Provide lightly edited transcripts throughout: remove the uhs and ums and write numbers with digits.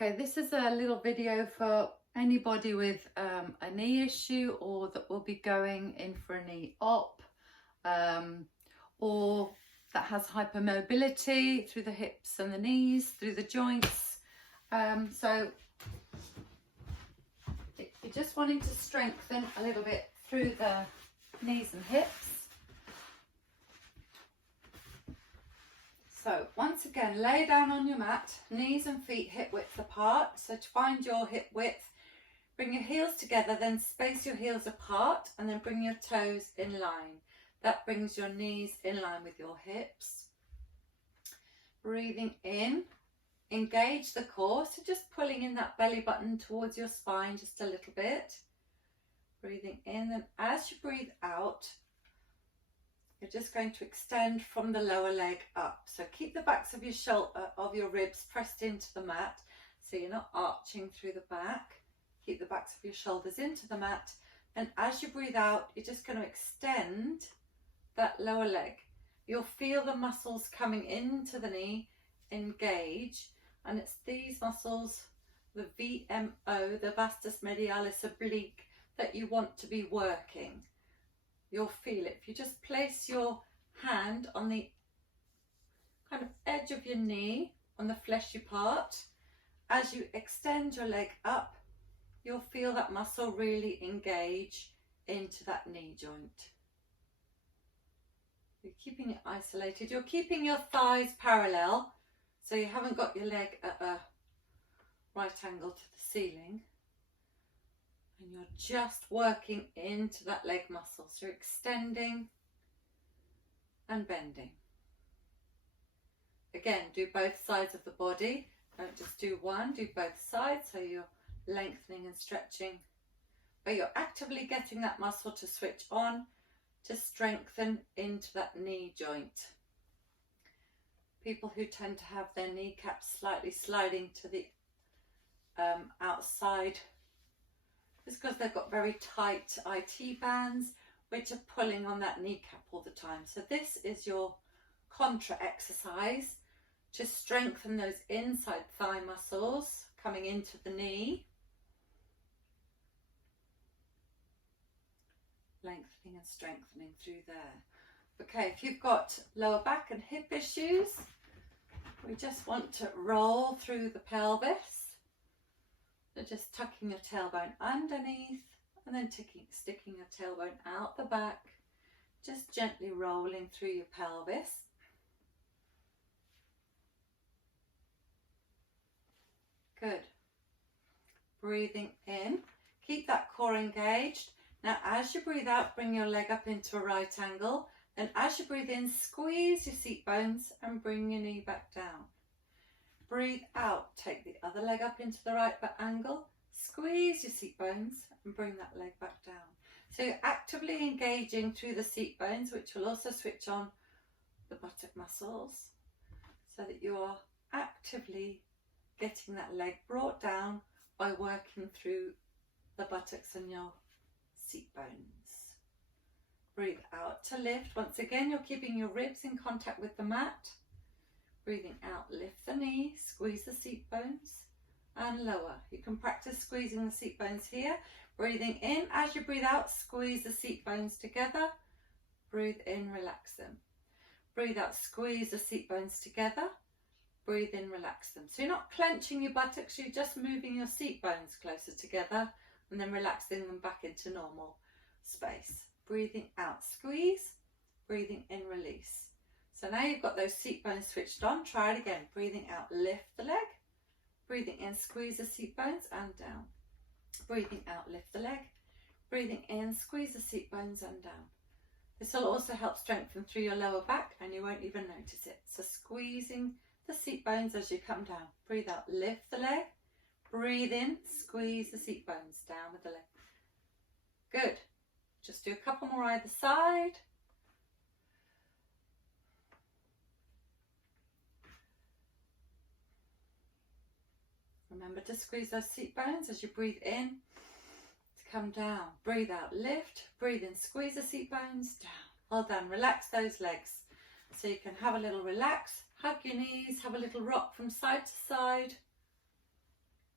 Okay, this is a little video for anybody with a knee issue or that will be going in for a knee op, or that has hypermobility through the hips and the knees, through the joints. So you're just wanting to strengthen a little bit through the knees and hips. So once again, lay down on your mat, knees and feet hip width apart. So to find your hip width, bring your heels together, then space your heels apart and then bring your toes in line. That brings your knees in line with your hips. Breathing in, engage the core. So just pulling in that belly button towards your spine just a little bit. Breathing in, and as you breathe out, you're just going to extend from the lower leg up. So keep the backs of your ribs pressed into the mat, so you're not arching through the back. Keep the backs of your shoulders into the mat, and as you breathe out, you're just going to extend that lower leg. You'll feel the muscles coming into the knee engage, and it's these muscles, the VMO, the vastus medialis oblique, that you want to be working. You'll feel it. If you just place your hand on the kind of edge of your knee, on the fleshy part, as you extend your leg up, you'll feel that muscle really engage into that knee joint. You're keeping it isolated. You're keeping your thighs parallel, so you haven't got your leg at a right angle to the ceiling. And you're just working into that leg muscle. So you're extending and bending. Again, do both sides of the body. Don't just do one, do both sides. So you're lengthening and stretching. But you're actively getting that muscle to switch on, to strengthen into that knee joint. People who tend to have their kneecaps slightly sliding to the outside, it's because they've got very tight IT bands which are pulling on that kneecap all the time. So this is your contra exercise to strengthen those inside thigh muscles coming into the knee. Lengthening and strengthening through there. Okay, if you've got lower back and hip issues, we just want to roll through the pelvis. So just tucking your tailbone underneath and then sticking your tailbone out the back, just gently rolling through your pelvis. Good. Breathing in, keep that core engaged. Now as you breathe out, bring your leg up into a right angle. Then as you breathe in, squeeze your seat bones and bring your knee back down. Breathe out, take the other leg up into the right angle, squeeze your seat bones and bring that leg back down. So you're actively engaging through the seat bones, which will also switch on the buttock muscles, so that you are actively getting that leg brought down by working through the buttocks and your seat bones. Breathe out to lift. Once again, you're keeping your ribs in contact with the mat. Breathing out, lift the knee, squeeze the seat bones and lower. You can practice squeezing the seat bones here. Breathing in, as you breathe out, squeeze the seat bones together. Breathe in, relax them. Breathe out, squeeze the seat bones together. Breathe in, relax them. So you're not clenching your buttocks, you're just moving your seat bones closer together and then relaxing them back into normal space. Breathing out, squeeze. Breathing in, release. So now you've got those seat bones switched on. Try it again. Breathing out, lift the leg. Breathing in, squeeze the seat bones and down. Breathing out, lift the leg. Breathing in, squeeze the seat bones and down. This will also help strengthen through your lower back and you won't even notice it. So squeezing the seat bones as you come down. Breathe out, lift the leg. Breathe in, squeeze the seat bones down with the leg. Good. Just do a couple more either side. Remember to squeeze those seat bones as you breathe in to come down. Breathe out, lift. Breathe in, squeeze the seat bones down. Well done. Relax those legs. So you can have a little relax, hug your knees, have a little rock from side to side.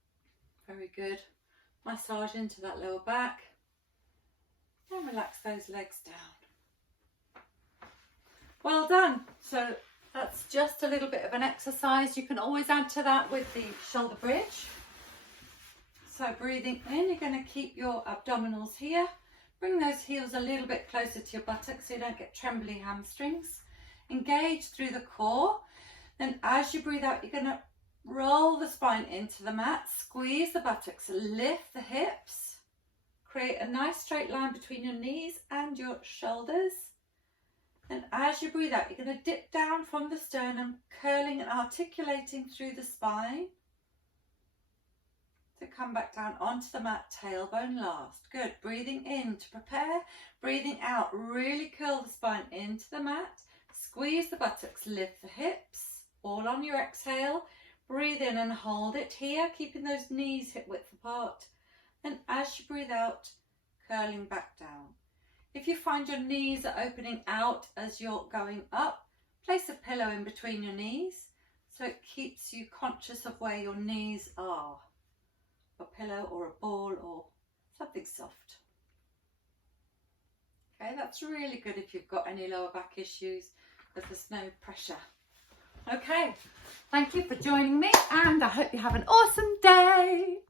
Very good. Massage into that lower back and relax those legs down. Well done. So that's just a little bit of an exercise. You can always add to that with the shoulder bridge. So breathing in, you're going to keep your abdominals here. Bring those heels a little bit closer to your buttocks so you don't get trembly hamstrings. Engage through the core. Then as you breathe out, you're going to roll the spine into the mat, squeeze the buttocks, lift the hips, create a nice straight line between your knees and your shoulders. And as you breathe out, you're going to dip down from the sternum, curling and articulating through the spine. To come back down onto the mat, tailbone last. Good. Breathing in to prepare. Breathing out, really curl the spine into the mat. Squeeze the buttocks, lift the hips, all on your exhale. Breathe in and hold it here, keeping those knees hip width apart. And as you breathe out, curling back down. If you find your knees are opening out as you're going up, place a pillow in between your knees so it keeps you conscious of where your knees are. A pillow or a ball or something soft. Okay, that's really good if you've got any lower back issues because there's no pressure. Okay, thank you for joining me and I hope you have an awesome day.